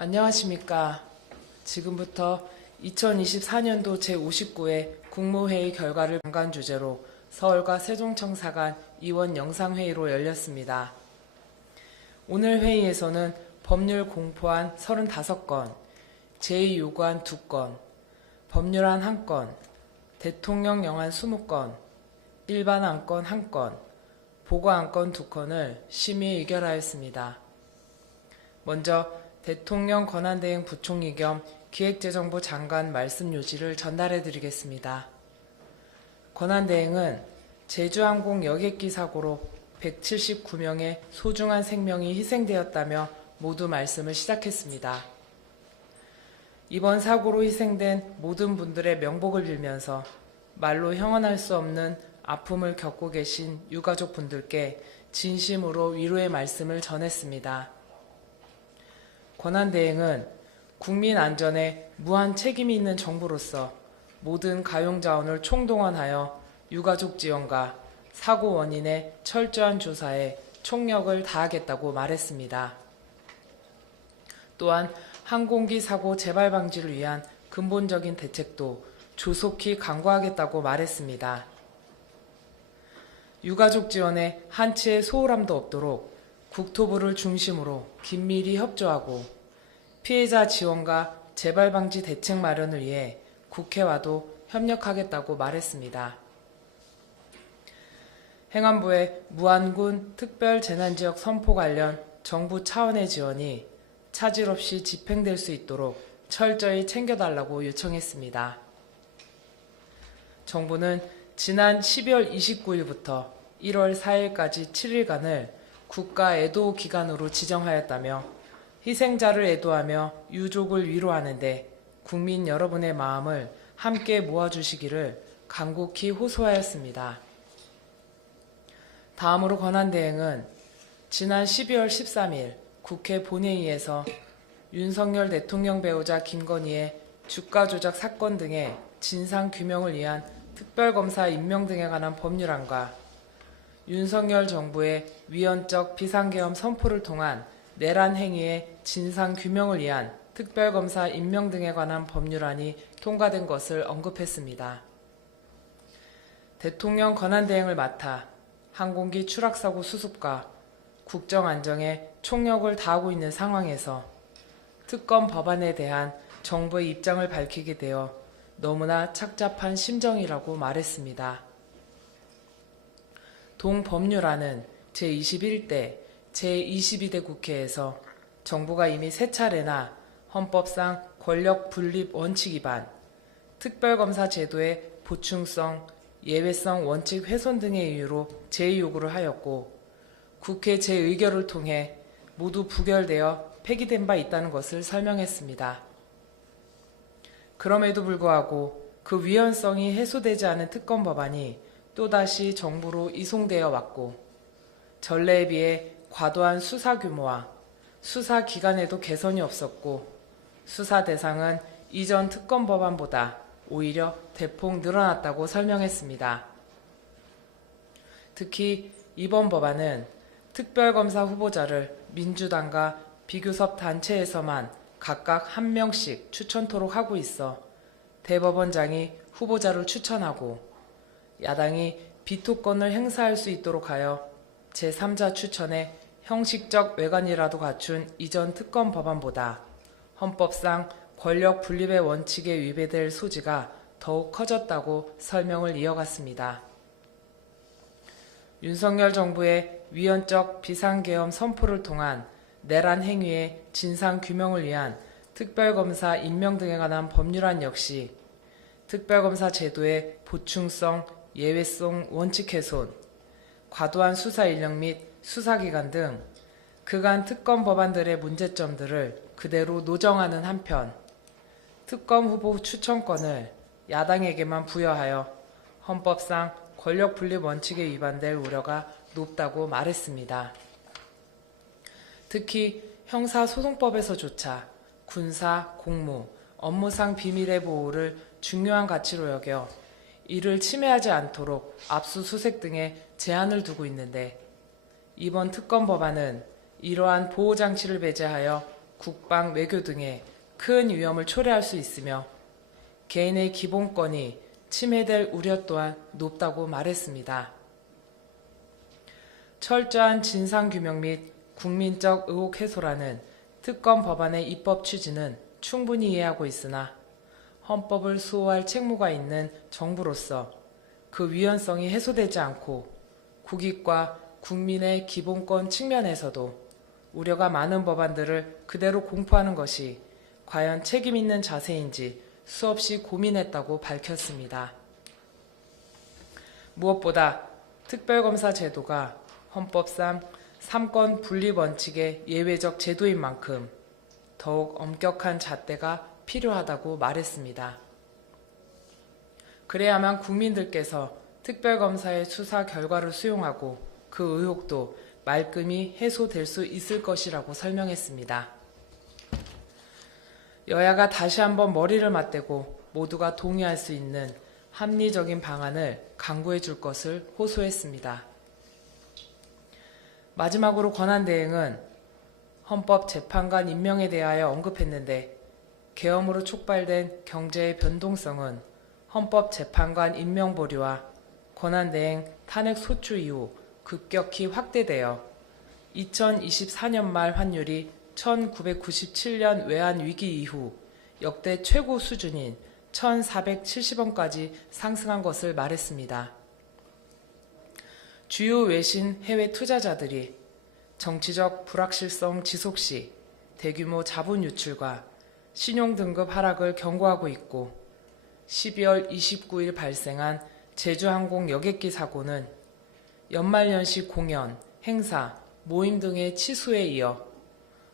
안녕하십니까. 지금부터 2024년도 제59회 국무회의 결과를 연관 주제로 서울과 세종청사간 이원 영상회의로 열렸습니다. 오늘 회의에서는 법률 공포안 35건, 제2요구안 2건, 법률안 1건, 대통령 영안 20건, 일반 안건 1건, 보고 안건 2건을 심의 의결하였습니다. 먼저 대통령 권한대행 부총리 겸 기획재정부 장관 말씀 요지를 전달해 드리겠습니다. 권한대행은 제주항공 여객기 사고로 179명의 소중한 생명이 희생되었다며 모두 말씀을 시작했습니다. 이번 사고로 희생된 모든 분들의 명복을 빌면서 말로 형언할 수 없는 아픔을 겪고 계신 유가족 분들께 진심으로 위로의 말씀을 전했습니다. 권한대행은 국민 안전에 무한 책임이 있는 정부로서 모든 가용자원을 총동원하여 유가족 지원과 사고 원인의 철저한 조사에 총력을 다하겠다고 말했습니다. 또한 항공기 사고 재발 방지를 위한 근본적인 대책도 조속히 강구하겠다고 말했습니다. 유가족 지원에 한치의 소홀함도 없도록 국토부를 중심으로 긴밀히 협조하고 피해자 지원과 재발 방지 대책 마련을 위해 국회와도 협력하겠다고 말했습니다. 행안부의 무안군 특별재난지역 선포 관련 정부 차원의 지원이 차질 없이 집행될 수 있도록 철저히 챙겨달라고 요청했습니다. 정부는 지난 12월 29일부터 1월 4일까지 7일간을 국가 애도 기간으로 지정하였다며 희생자를 애도하며 유족을 위로하는 데 국민 여러분의 마음을 함께 모아주시기를 간곡히 호소하였습니다. 다음으로 권한대행은 지난 12월 13일 국회 본회의에서 윤석열 대통령 배우자 김건희의 주가 조작 사건 등의 진상규명을 위한 특별검사 임명 등에 관한 법률안과 윤석열 정부의 위헌적 비상계엄 선포를 통한 내란 행위의 진상규명을 위한 특별검사 임명 등에 관한 법률안이 통과된 것을 언급했습니다. 대통령 권한대행을 맡아 항공기 추락사고 수습과 국정안정에 총력을 다하고 있는 상황에서 특검 법안에 대한 정부의 입장을 밝히게 되어 너무나 착잡한 심정이라고 말했습니다. 동법률안은 제21대, 제22대 국회에서 정부가 이미 3차례나 헌법상 권력 분립 원칙 위반, 특별검사 제도의 보충성, 예외성 원칙 훼손 등의 이유로 재요구를 하였고 국회 재의결을 통해 모두 부결되어 폐기된 바 있다는 것을 설명했습니다. 그럼에도 불구하고 그 위헌성이 해소되지 않은 특검 법안이 또다시 정부로 이송되어 왔고 전례에 비해 과도한 수사 규모와 수사 기간에도 개선이 없었고 수사 대상은 이전 특검 법안보다 오히려 대폭 늘어났다고 설명했습니다. 특히 이번 법안은 특별검사 후보자를 민주당과 비교섭 단체에서만 각각 1명씩 추천토록 하고 있어 대법원장이 후보자를 추천하고 야당이 비토권을 행사할 수 있도록 하여 제3자 추천에 형식적 외관이라도 갖춘 이전 특검 법안보다 헌법상 권력 분립의 원칙에 위배될 소지가 더욱 커졌다고 설명을 이어갔습니다. 윤석열 정부의 위헌적 비상계엄 선포를 통한 내란 행위의 진상규명을 위한 특별검사 임명 등에 관한 법률안 역시 특별검사 제도의 보충성, 예외성 원칙 훼손, 과도한 수사 인력 및 수사기간 등 그간 특검 법안들의 문제점들을 그대로 노정하는 한편 특검 후보 추천권을 야당에게만 부여하여 헌법상 권력 분립 원칙에 위반될 우려가 높다고 말했습니다. 특히 형사소송법에서조차 군사, 공무, 업무상 비밀의 보호를 중요한 가치로 여겨 이를 침해하지 않도록 압수수색 등의 제한을 두고 있는데 이번 특검 법안은 이러한 보호장치를 배제하여 국방, 외교 등에 큰 위험을 초래할 수 있으며 개인의 기본권이 침해될 우려 또한 높다고 말했습니다. 철저한 진상규명 및 국민적 의혹 해소라는 특검 법안의 입법 취지는 충분히 이해하고 있으나 헌법을 수호할 책무가 있는 정부로서 그 위헌성이 해소되지 않고 국익과 국민의 기본권 측면에서도 우려가 많은 법안들을 그대로 공포하는 것이 과연 책임 있는 자세인지 수없이 고민했다고 밝혔습니다. 무엇보다 특별검사 제도가 헌법상 삼권 분립 원칙의 예외적 제도인 만큼 더욱 엄격한 잣대가 필요하다고 말했습니다. 그래야만 국민들께서 특별검사의 수사 결과를 수용하고 그 의혹도 말끔히 해소될 수 있을 것이라고 설명했습니다. 여야가 다시 한번 머리를 맞대고 모두가 동의할 수 있는 합리적인 방안을 강구해 줄 것을 호소했습니다. 마지막으로 권한대행은 헌법재판관 임명에 대하여 언급했는데 계엄으로 촉발된 경제의 변동성은 헌법재판관 임명 보류와 권한대행 탄핵 소추 이후 급격히 확대되어 2024년 말 환율이 1997년 외환위기 이후 역대 최고 수준인 1,470원까지 상승한 것을 말했습니다. 주요 외신 해외 투자자들이 정치적 불확실성 지속 시 대규모 자본 유출과 신용등급 하락을 경고하고 있고 12월 29일 발생한 제주항공 여객기 사고는 연말연시 공연, 행사, 모임 등의 취소에 이어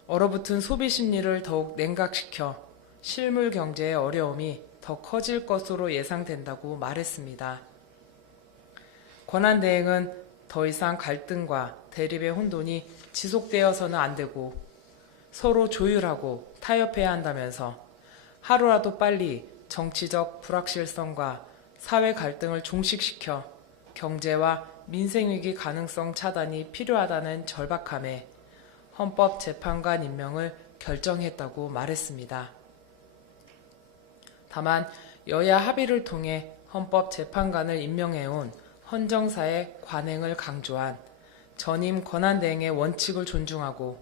얼어붙은 소비 심리를 더욱 냉각시켜 실물 경제의 어려움이 더 커질 것으로 예상된다고 말했습니다. 권한대행은 더 이상 갈등과 대립의 혼돈이 지속되어서는 안 되고 서로 조율하고 타협해야 한다면서 하루라도 빨리 정치적 불확실성과 사회 갈등을 종식시켜 경제와 민생위기 가능성 차단이 필요하다는 절박함에 헌법재판관 임명을 결정했다고 말했습니다. 다만 여야 합의를 통해 헌법재판관을 임명해온 헌정사의 관행을 강조한 전임 권한대행의 원칙을 존중하고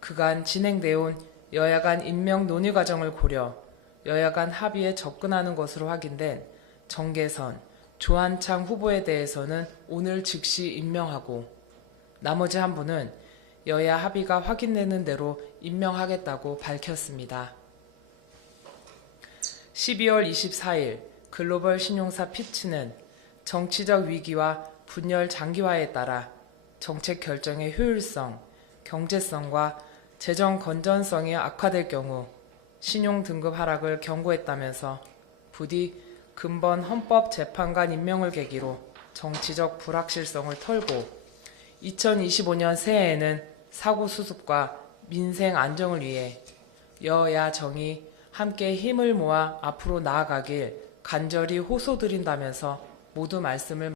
그간 진행되어온 여야 간 임명 논의 과정을 고려 여야 간 합의에 접근하는 것으로 확인된 정계선, 조한창 후보에 대해서는 오늘 즉시 임명하고 나머지 한 분은 여야 합의가 확인되는 대로 임명하겠다고 밝혔습니다. 12월 24일 글로벌 신용사 피치는 정치적 위기와 분열 장기화에 따라 정책 결정의 효율성, 경제성과 재정 건전성이 악화될 경우 신용 등급 하락을 경고했다면서 부디 근본 헌법재판관 임명을 계기로 정치적 불확실성을 털고 2025년 새해에는 사고 수습과 민생 안정을 위해 여야 정이 함께 힘을 모아 앞으로 나아가길 간절히 호소드린다면서 모두 말씀을